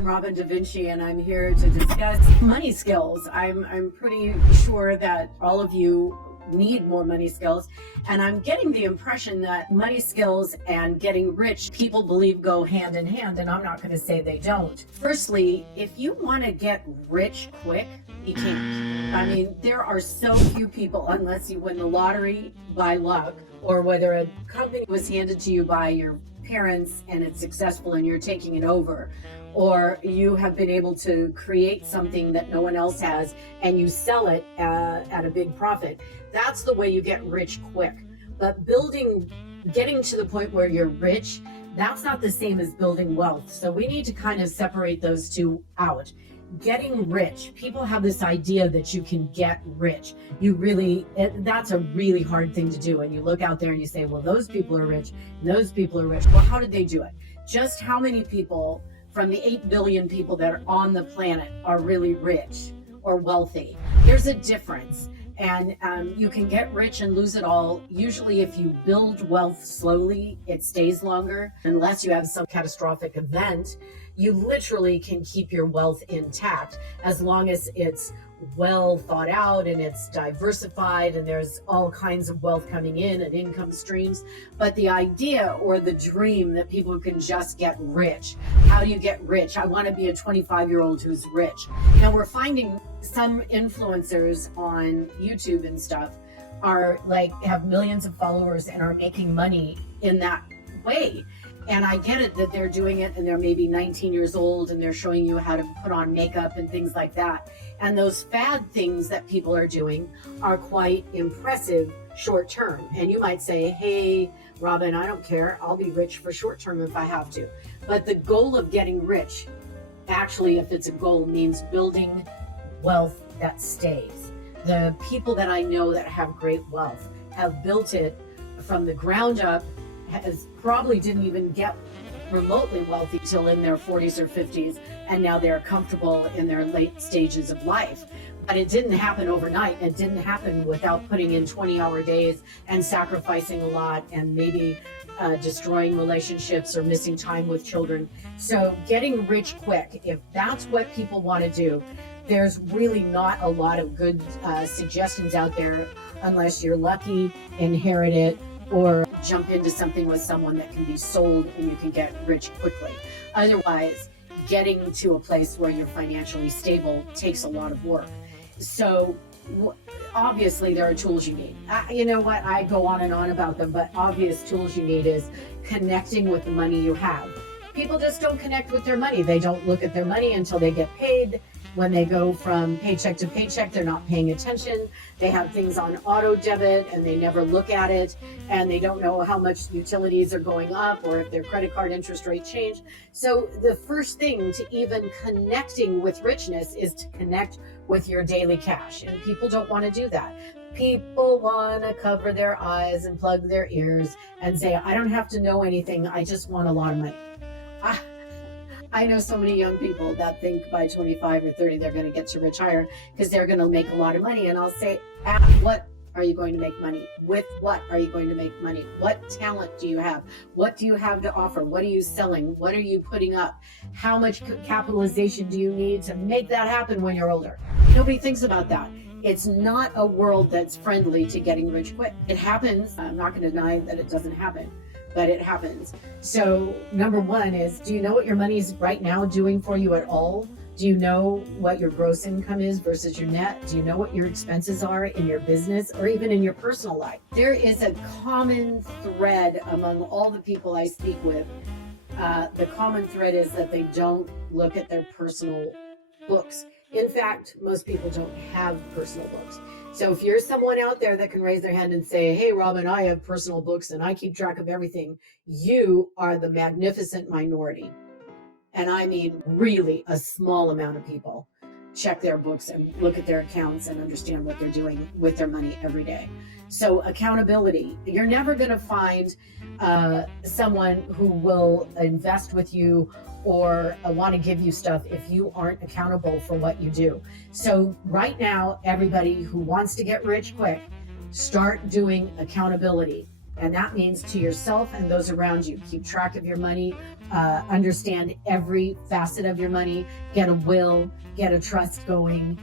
I'm Robin Da Vinci, and I'm here to discuss money skills. I'm pretty sure that all of you need more money skills, and I'm getting the impression that money skills and getting rich, people believe go hand in hand, and I'm not going to say they don't. Firstly, if you want to get rich quick, you can't. I mean, there are so few people, unless you win the lottery by luck, or whether a company was handed to you by your parents and it's successful and you're taking it over, or you have been able to create something that no one else has and you sell it at a big profit. That's the way you get rich quick. But getting to the point where you're rich, that's not the same as building wealth. So we need to kind of separate those two out. Getting rich, people have this idea that you can get rich. That's a really hard thing to do. And you look out there and you say, well, those people are rich, and those people are rich. Well, how did they do it? Just how many people from the 8 billion people that are on the planet are really rich or wealthy? There's a difference. And you can get rich and lose it all. Usually if you build wealth slowly, it stays longer. Unless you have some catastrophic event, you literally can keep your wealth intact as long as it's well thought out and it's diversified and there's all kinds of wealth coming in and income streams. But the idea or the dream that people can just get rich. How do you get rich? I want to be a 25-year-old who's rich. Now we're finding some influencers on YouTube and stuff have millions of followers and are making money in that way. And I get it that they're doing it and they're maybe 19 years old and they're showing you how to put on makeup and things like that. And those fad things that people are doing are quite impressive short term. And you might say, hey, Robin, I don't care. I'll be rich for short term if I have to. But the goal of getting rich, actually, if it's a goal, means building wealth that stays. The people that I know that have great wealth have built it from the ground up, probably didn't even get remotely wealthy till in their 40s or 50s, and now they're comfortable in their late stages of life. But it didn't happen overnight. It didn't happen without putting in 20-hour days and sacrificing a lot and maybe destroying relationships or missing time with children. So getting rich quick, if that's what people want to do, there's really not a lot of good suggestions out there unless you're lucky, inherit it, or jump into something with someone that can be sold and you can get rich quickly. Otherwise, getting to a place where you're financially stable takes a lot of work. So obviously there are tools you need. You know what, I go on and on about them, but obvious tools you need is connecting with the money you have. People just don't connect with their money. They don't look at their money until they get paid. When they go from paycheck to paycheck, they're not paying attention. They have things on auto debit and they never look at it, and they don't know how much utilities are going up or if their credit card interest rate change. So the first thing to even connecting with richness is to connect with your daily cash. And people don't want to do that. People want to cover their eyes and plug their ears and say, I don't have to know anything. I just want a lot of money. I know so many young people that think by 25 or 30 they're going to get to retire because they're going to make a lot of money. And I'll say, at what are you going to make money? With what are you going to make money? What talent do you have? What do you have to offer? What are you selling? What are you putting up? How much capitalization do you need to make that happen when you're older? Nobody thinks about that. It's not a world that's friendly to getting rich quick. It happens. I'm not going to deny that it doesn't happen, but it happens. So number one is, do you know what your money is right now doing for you at all? Do you know what your gross income is versus your net? Do you know what your expenses are in your business or even in your personal life? There is a common thread among all the people I speak with. The common thread is that they don't look at their personal books. In fact, most people don't have personal books. So if you're someone out there that can raise their hand and say, hey, Robin, I have personal books and I keep track of everything, you are the magnificent minority. And I mean really a small amount of people check their books and look at their accounts and understand what they're doing with their money every day. So accountability, you're never going to find someone who will invest with you or want to give you stuff if you aren't accountable for what you do. So right now, everybody who wants to get rich quick, start doing accountability. And that means to yourself and those around you. Keep track of your money, understand every facet of your money, get a will, get a trust going,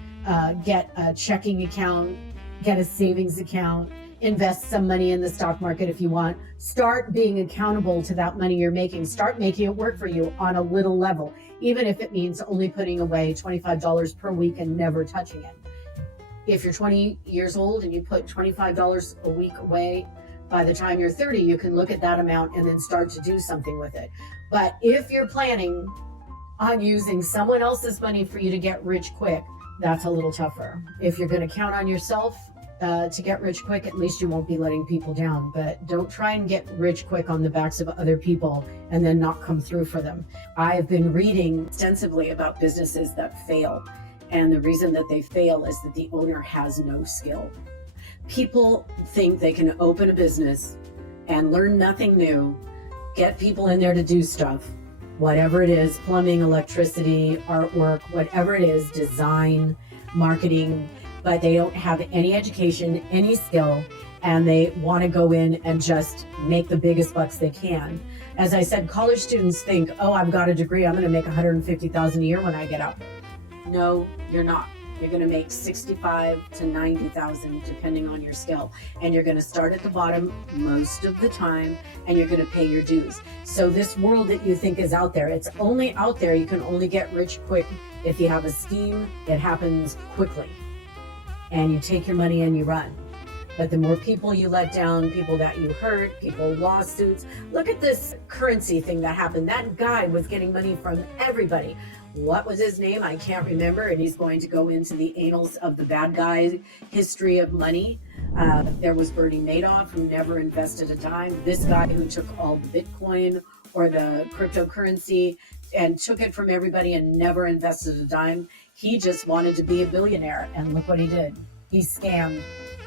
get a checking account, get a savings account, invest some money in the stock market if you want. Start being accountable to that money you're making. Start making it work for you on a little level, even if it means only putting away $25 per week and never touching it. If you're 20 years old and you put $25 a week away, by the time you're 30, you can look at that amount and then start to do something with it. But if you're planning on using someone else's money for you to get rich quick, that's a little tougher. If you're going to count on yourself to get rich quick, at least you won't be letting people down. But don't try and get rich quick on the backs of other people and then not come through for them. I've been reading extensively about businesses that fail. And the reason that they fail is that the owner has no skill. People think they can open a business and learn nothing new, get people in there to do stuff, whatever it is, plumbing, electricity, artwork, whatever it is, design, marketing, but they don't have any education, any skill, and they want to go in and just make the biggest bucks they can. As I said, college students think, oh, I've got a degree, I'm going to make $150,000 a year when I get out. No, you're not. You're going to make $65,000 to $90,000 depending on your skill. And you're going to start at the bottom most of the time, and you're going to pay your dues. So this world that you think is out there, it's only out there. You can only get rich quick if you have a scheme. It happens quickly. And you take your money and you run. But the more people you let down, people that you hurt, people lawsuits. Look at this currency thing that happened. That guy was getting money from everybody. What was his name? I can't remember. And he's going to go into the annals of the bad guy history of money. There was Bernie Madoff, who never invested a dime. This guy who took all the Bitcoin or the cryptocurrency and took it from everybody and never invested a dime. He just wanted to be a billionaire. And look what he did. He scammed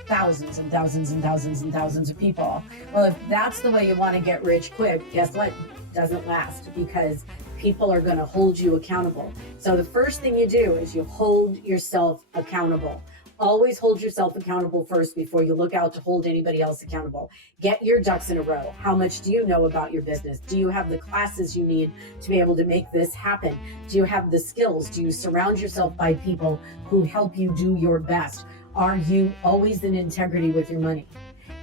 thousands and thousands and thousands and thousands of people. Well, if that's the way you want to get rich quick, guess what? It doesn't last, because people are going to hold you accountable. So the first thing you do is you hold yourself accountable. Always hold yourself accountable first before you look out to hold anybody else accountable. Get your ducks in a row. How much do you know about your business? Do you have the classes you need to be able to make this happen? Do you have the skills? Do you surround yourself by people who help you do your best? Are you always in integrity with your money?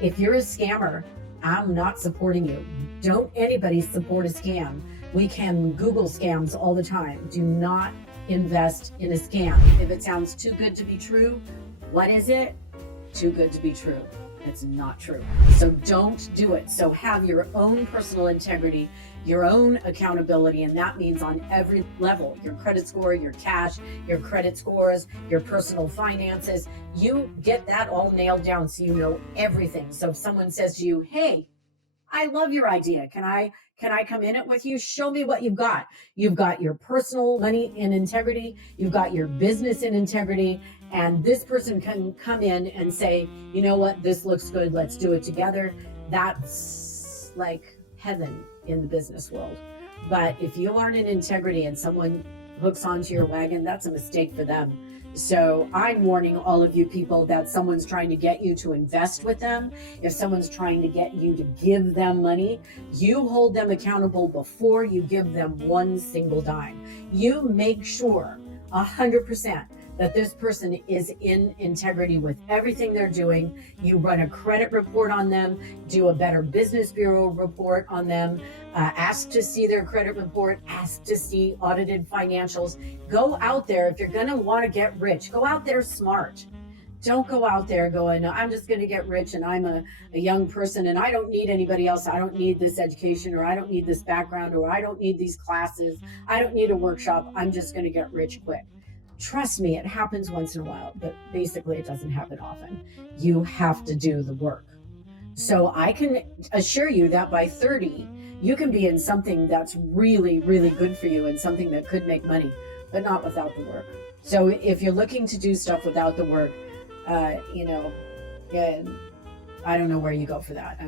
If you're a scammer, I'm not supporting you. Don't anybody support a scam. We can Google scams all the time. Do not invest in a scam. If it sounds too good to be true, what is it? Too good to be true. It's not true. So don't do it. So have your own personal integrity, your own accountability, and that means on every level, your credit score, your cash, your credit scores, your personal finances. You get that all nailed down so you know everything. So if someone says to you, hey, I love your idea. Can I come in it with you? Show me what you've got. You've got your personal money in integrity. You've got your business in integrity. And this person can come in and say, you know what, this looks good. Let's do it together. That's like heaven in the business world. But if you aren't in integrity and someone hooks onto your wagon, that's a mistake for them. So I'm warning all of you people that someone's trying to get you to invest with them. If someone's trying to get you to give them money, you hold them accountable before you give them one single dime. You make sure 100% that this person is in integrity with everything they're doing. You run a credit report on them, do a Better Business Bureau report on them, ask to see their credit report, ask to see audited financials. Go out there. If you're going to want to get rich, go out there smart. Don't go out there going, I'm just going to get rich and I'm a young person and I don't need anybody else. I don't need this education, or I don't need this background, or I don't need these classes. I don't need a workshop. I'm just going to get rich quick. Trust me, it happens once in a while, but basically it doesn't happen often. You have to do the work. So I can assure you that by 30, you can be in something that's really, really good for you and something that could make money, but not without the work. So if you're looking to do stuff without the work, I don't know where you go for that.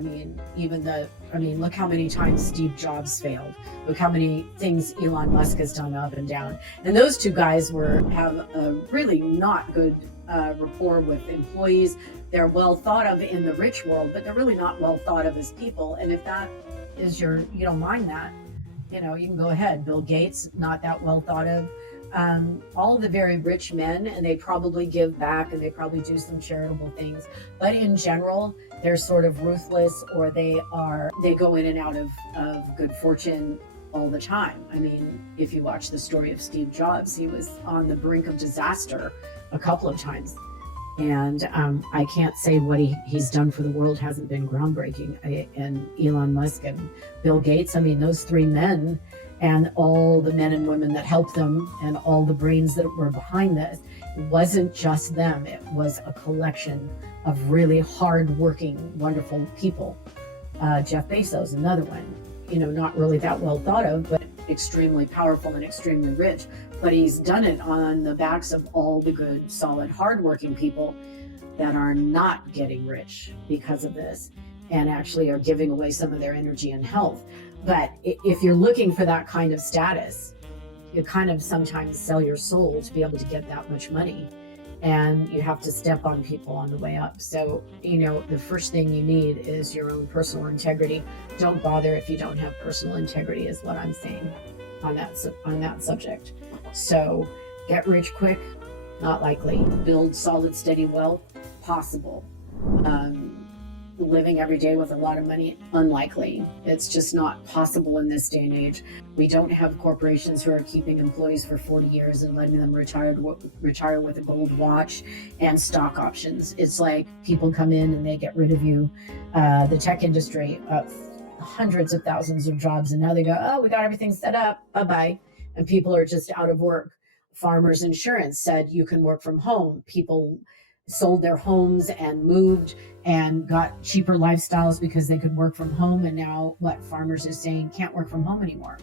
Look how many times Steve Jobs failed. Look how many things Elon Musk has done up and down. And those two guys have a really not good rapport with employees. They're well thought of in the rich world, but they're really not well thought of as people. And if that is you don't mind that, You can go ahead. Bill Gates, not that well thought of. All the very rich men, and they probably give back and they probably do some charitable things. But in general, they're sort of ruthless, or they go in and out of good fortune all the time. I mean, if you watch the story of Steve Jobs, he was on the brink of disaster a couple of times. And I can't say what he's done for the world hasn't been groundbreaking. And Elon Musk and Bill Gates, I mean, those three men and all the men and women that helped them and all the brains that were behind this, it wasn't just them. It was a collection of really hard-working, wonderful people. Jeff Bezos, another one, not really that well thought of, but extremely powerful and extremely rich. But he's done it on the backs of all the good, solid, hardworking people that are not getting rich because of this, and actually are giving away some of their energy and health. But if you're looking for that kind of status, you kind of sometimes sell your soul to be able to get that much money. And you have to step on people on the way up. So, the first thing you need is your own personal integrity. Don't bother if you don't have personal integrity, is what I'm saying on that subject. So get rich quick, not likely. Build solid, steady wealth, possible. Living every day with a lot of money, unlikely. It's just not possible in this day and age. We don't have corporations who are keeping employees for 40 years and letting them retire with a gold watch and stock options. It's like people come in and they get rid of you. The tech industry, hundreds of thousands of jobs, and now they go, oh, we got everything set up, bye-bye. And people are just out of work. Farmers Insurance said you can work from home. People sold their homes and moved and got cheaper lifestyles because they could work from home. And now what Farmers is saying, can't work from home anymore.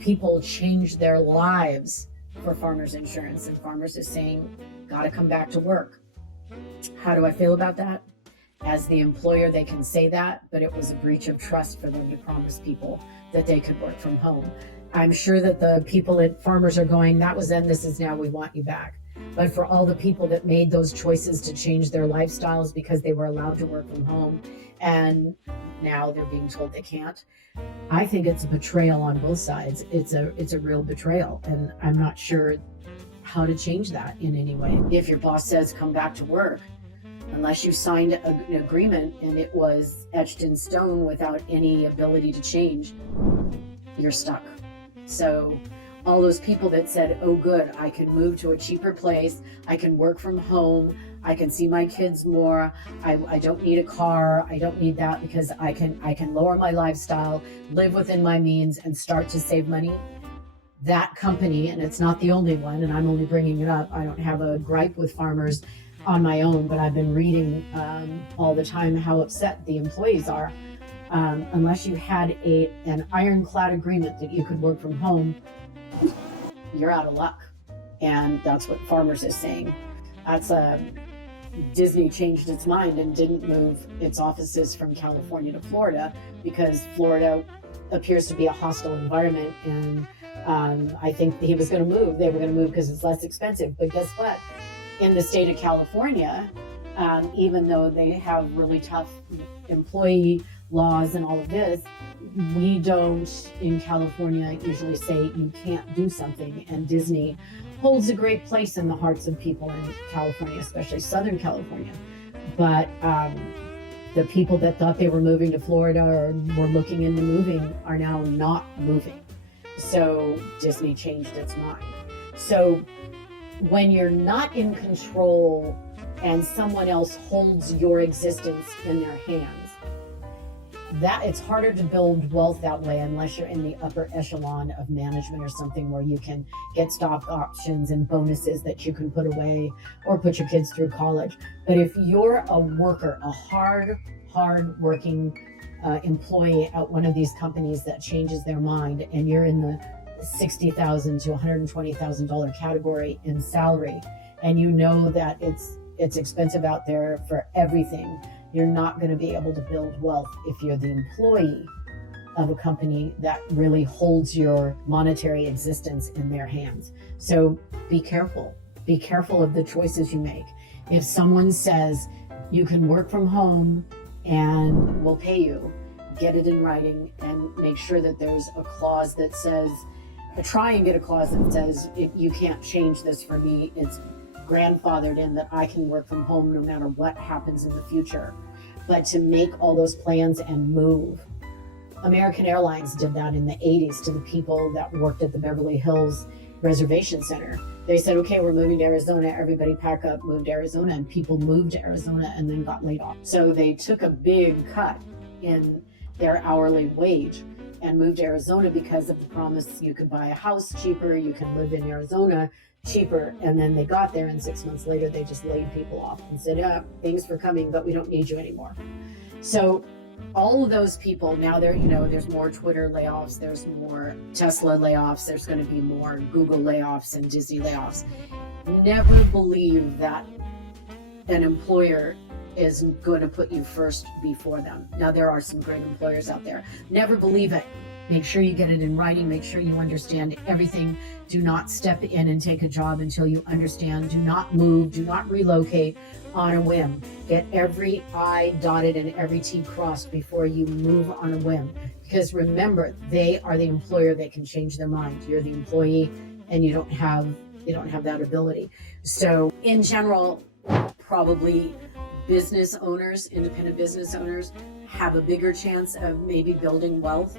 People changed their lives for Farmers Insurance, and Farmers is saying, gotta come back to work. How do I feel about that? As the employer, they can say that, but it was a breach of trust for them to promise people that they could work from home. I'm sure that the people at Farmers are going, that was then, this is now, we want you back. But for all the people that made those choices to change their lifestyles because they were allowed to work from home, and now they're being told they can't, I think it's a betrayal on both sides. It's a real betrayal, and I'm not sure how to change that in any way. If your boss says come back to work, unless you signed an agreement and it was etched in stone without any ability to change, you're stuck. So all those people that said, oh good, I can move to a cheaper place, I can work from home, I can see my kids more, I don't need a car, I don't need that because I can lower my lifestyle, live within my means, and start to save money. That company, and it's not the only one, and I'm only bringing it up, I don't have a gripe with Farmers on my own, but I've been reading all the time how upset the employees are. Unless you had an ironclad agreement that you could work from home, you're out of luck. And that's what Farmers is saying. That's Disney changed its mind and didn't move its offices from California to Florida because Florida appears to be a hostile environment. And I think he was going to move. They were going to move because it's less expensive. But guess what? In the state of California, even though they have really tough employee laws and all of this, we don't in California usually say you can't do something, and Disney holds a great place in the hearts of people in California, especially Southern California. But the people that thought they were moving to Florida or were looking into moving are now not moving. So Disney changed its mind. So when you're not in control and someone else holds your existence in their hands, that it's harder to build wealth that way unless you're in the upper echelon of management or something where you can get stock options and bonuses that you can put away or put your kids through college. But if you're a worker, a hard working employee at one of these companies that changes their mind, and you're in the $60,000 to $120,000 category in salary, and you know that it's expensive out there for everything, you're not going to be able to build wealth if you're the employee of a company that really holds your monetary existence in their hands. So be careful. Be careful of the choices you make. If someone says you can work from home and we'll pay you, get it in writing, and make sure that there's a clause that says, try and get a clause that says, you can't change this for me. It's grandfathered in that I can work from home no matter what happens in the future. But to make all those plans and move. American Airlines did that in the 80s to the people that worked at the Beverly Hills Reservation Center. They said, okay, we're moving to Arizona. Everybody pack up, move to Arizona. And people moved to Arizona and then got laid off. So they took a big cut in their hourly wage and moved to Arizona because of the promise you could buy a house cheaper, you can live in Arizona cheaper. And then they got there, and 6 months later, they just laid people off and said, yeah, thanks for coming, but we don't need you anymore. So all of those people now, there's more Twitter layoffs, there's more Tesla layoffs, there's going to be more Google layoffs and Disney layoffs. Never believe that an employer is going to put you first before them. Now, there are some great employers out there. Never believe it. Make sure you get it in writing. Make sure you understand everything. Do not step in and take a job until you understand. Do not move. Do not relocate on a whim. Get every I dotted and every T crossed before you move on a whim. Because remember, they are the employer that can change their mind. You're the employee, and you don't have that ability. So in general, probably business owners, independent business owners, have a bigger chance of maybe building wealth,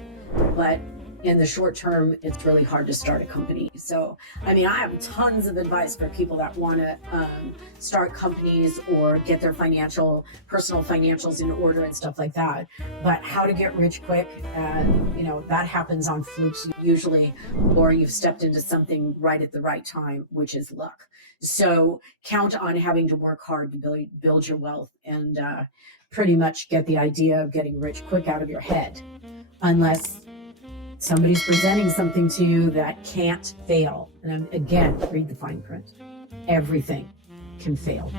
but in the short term, it's really hard to start a company. So, I have tons of advice for people that want to start companies or get their personal financials in order and stuff like that. But how to get rich quick, that happens on flukes usually, or you've stepped into something right at the right time, which is luck. So count on having to work hard to build your wealth, and pretty much get the idea of getting rich quick out of your head, unless somebody's presenting something to you that can't fail. And again, read the fine print. Everything can fail.